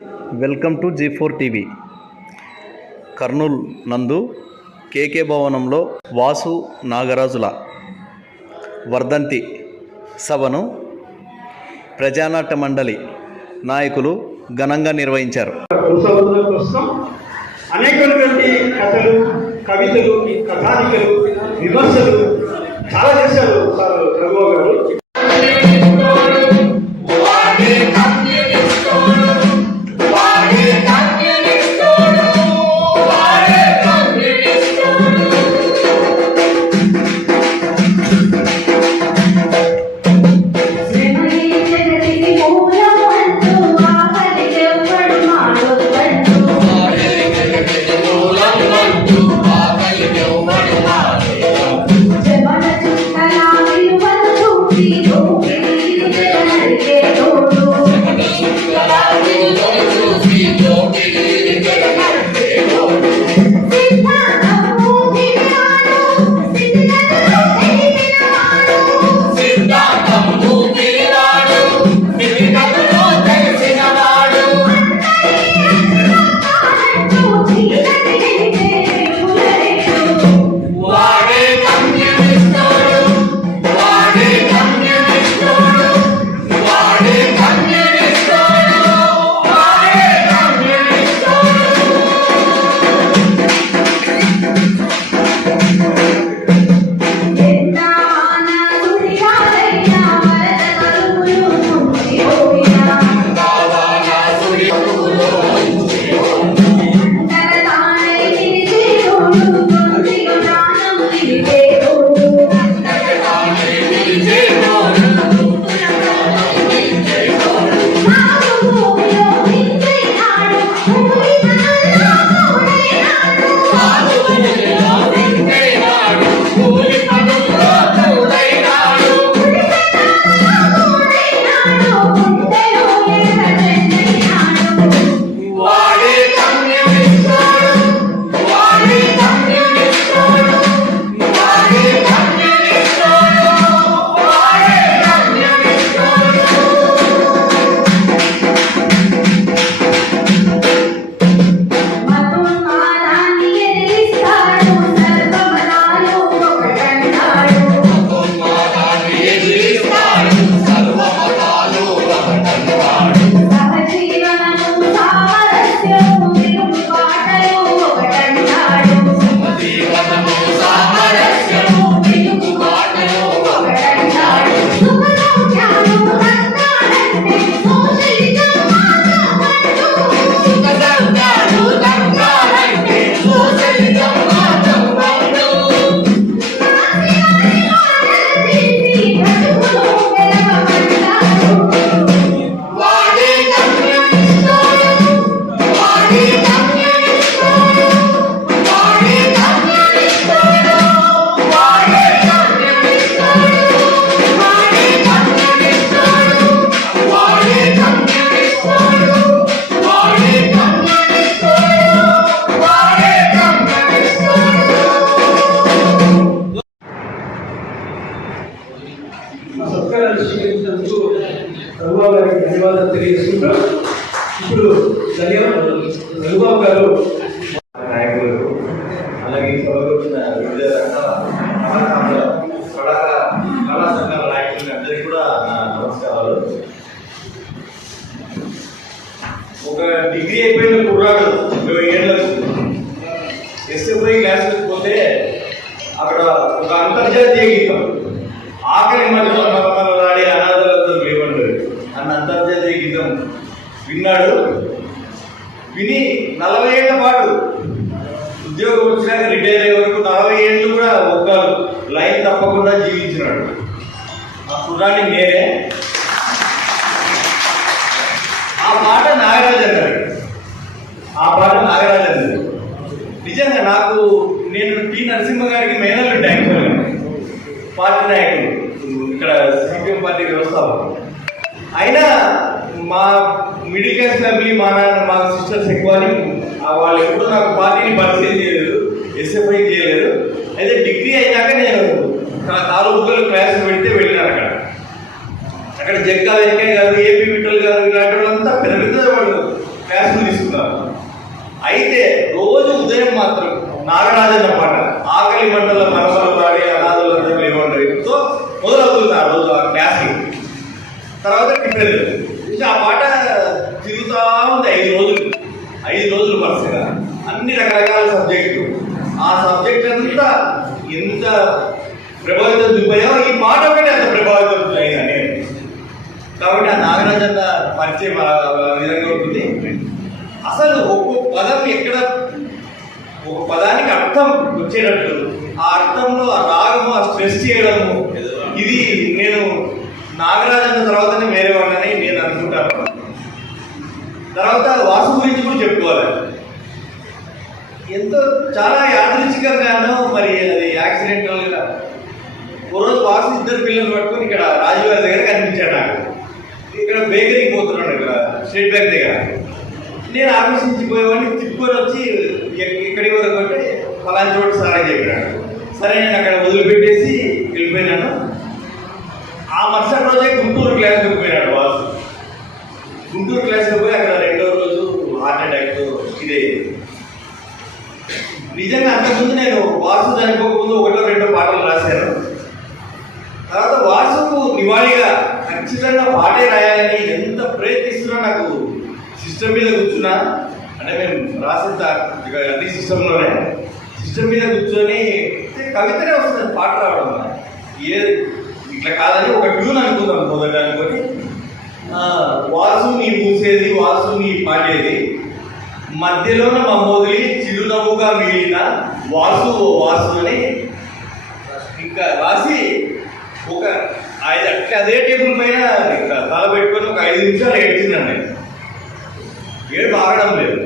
Welcome to G four TV. Kurnool నందు కేకే భవనంలో వాసు నాగరాజుల వర్ధంతి సభను ప్రజానాట్య మండలి నాయకులు ఘనంగా నిర్వహించారు. కొనసాగుతున్న అనేకమైనటువంటి కథలు కవితలు కథానికలు విమర్శలు చాలా చేశారు సార్ రఘుబాబు గారు. Não, não. ఒక డిగ్రీ అయిపోయిన కుర్రాడు ఇరవై ఏళ్ళకు ఎస్ఎఫ్ఐ క్లాసెస్ పోతే అక్కడ ఒక అంతర్జాతీయ గీతం. ఆఖరి మధ్య మగమలాడే అనాథలతో లేవండు. అన్న అంతర్జాతీయ గీతం విన్నాడు. విని నలభై ఏళ్ళ పాటు ఉద్యోగం వచ్చినాక రిటైర్ అయ్యే వరకు నలభై ఏళ్ళు కూడా ఒక లైన్ తప్పకుండా జీవించినాడు. ఆ కుర్రాన్ని నేనే ఆ పాట నాగరాజు అన్నాడు ఆ పాట నాగరాజు అన్నాడు నిజంగా నాకు నేను టి నరసింహ గారికి మేనల్ ఉంటాయి. పార్టీ నాయకుడు ఇక్కడ సిపిఎం పార్టీ వ్యవస్థాపకుడు అయినా మా మిడిల్ క్లాస్ ఫ్యామిలీ మా నాన్న మా సిస్టర్స్ ఎక్కువ అని వాళ్ళు ఎప్పుడు నాకు పార్టీని పరిచయం చేయలేదు ఎస్ఎఫ్ఐ చేయలేదు. అయితే డిగ్రీ అయినాక నేను తాలూకులో క్లాస్ పెడితే వెళ్ళినాను అక్కడ. అక్కడ జగ్గా వెంకయ్య గారు ఏ నాగరాజన్న పాట ఆకలి మండల మనసులు రాని అనాథులు ఇవ్వండి ఎంతో మొదలవుతుంది ఆ రోజు ఆ క్లాసిక్ తర్వాత కిండర్ ఇంకా ఆ పాట తిరుగుతా ఉంది ఐదు రోజులు. ఐదు రోజులు వరుసగా. అన్ని రకరకాల సబ్జెక్టు ఆ సబ్జెక్ట్ అంతా ఎంత ప్రభావితం చూపాయో ఈ పాట కూడా అంత ప్రభావితం అయిందని కాబట్టి ఆ నాగరాజన్న పరిచయం విధంగా ఉంటుంది. అసలు ఒక్కొక్క పదం ఎక్కడ ఒక పదాన్ని అర్థం వచ్చేటట్టు. ఆ అర్థంలో ఆ రాగము ఆ స్ట్రెస్ చేయడము. ఇది నేను నాగరాజన్న తర్వాతనే వేరే వాళ్ళని నేను అనుకుంటాను. తర్వాత వాసు గురించి కూడా చెప్పుకోవాలి. ఎంతో చాలా యాదృచ్ఛికంగానో మరి అది యాక్సిడెంటల్గా ఓ రోజు వాసు ఇద్దరు పిల్లలు పట్టుకొని ఇక్కడ రాజుగారి దగ్గర కనిపించాడు నాకు. ఇక్కడ బేకరీకి పోతున్నాడు ఇక్కడ స్టేట్ బ్యాంక్ దగ్గర. నేను ఆఫీస్ నుంచి పోయేవాడిని తిప్పుకొని వచ్చి ఇక్కడికి వరకు అంటే ఫలాని చోటు సరే అని చెప్పాడు సరే నేను అక్కడ వదిలిపెట్టేసి వెళ్ళిపోయినాను. ఆ మరుసటి రోజే గుంటూరు క్లాస్కి పోయినాడు బాసు. గుంటూరు క్లాస్కి పోయి అక్కడ రెండో రోజు హార్ట్ అటాక్ ఇదే నిజంగా అంతకుముందు నేను వాసు చనిపోకముందు ఒకటో రెండో పాటలు రాశాను. తర్వాత వాసుకు నివాళిగా ఖచ్చితంగా పాటే రాయాలని ఎంత ప్రయత్నిస్తున్నా నాకు సిస్టమ్ మీద కూర్చున్నా. అంటే మేము రాసిన ఇక అన్ని సిస్టంలోనే సిస్టమ్ మీద కూర్చొని కవితనే వస్తుంది పాట రావడం ఏది? ఇట్లా కాదని ఒక ట్యూన్ అనుకుందాం మొదట అనుకొని. వాసు నీ మూసేది వాసు నీ పాడేది. మధ్యలోన మమ్మోదిలి చిరునవ్వుగా మిగిలిన వాసు ఓ వాసు అని. ఇంకా రాసి ఒక ఐదు అట్లా అదే టేబుల్ పైన ఇంకా తల పెట్టుకొని ఒక ఐదు నిమిషాలు ఏడ్చిందండి. ఏడు ఆగడం లేదు.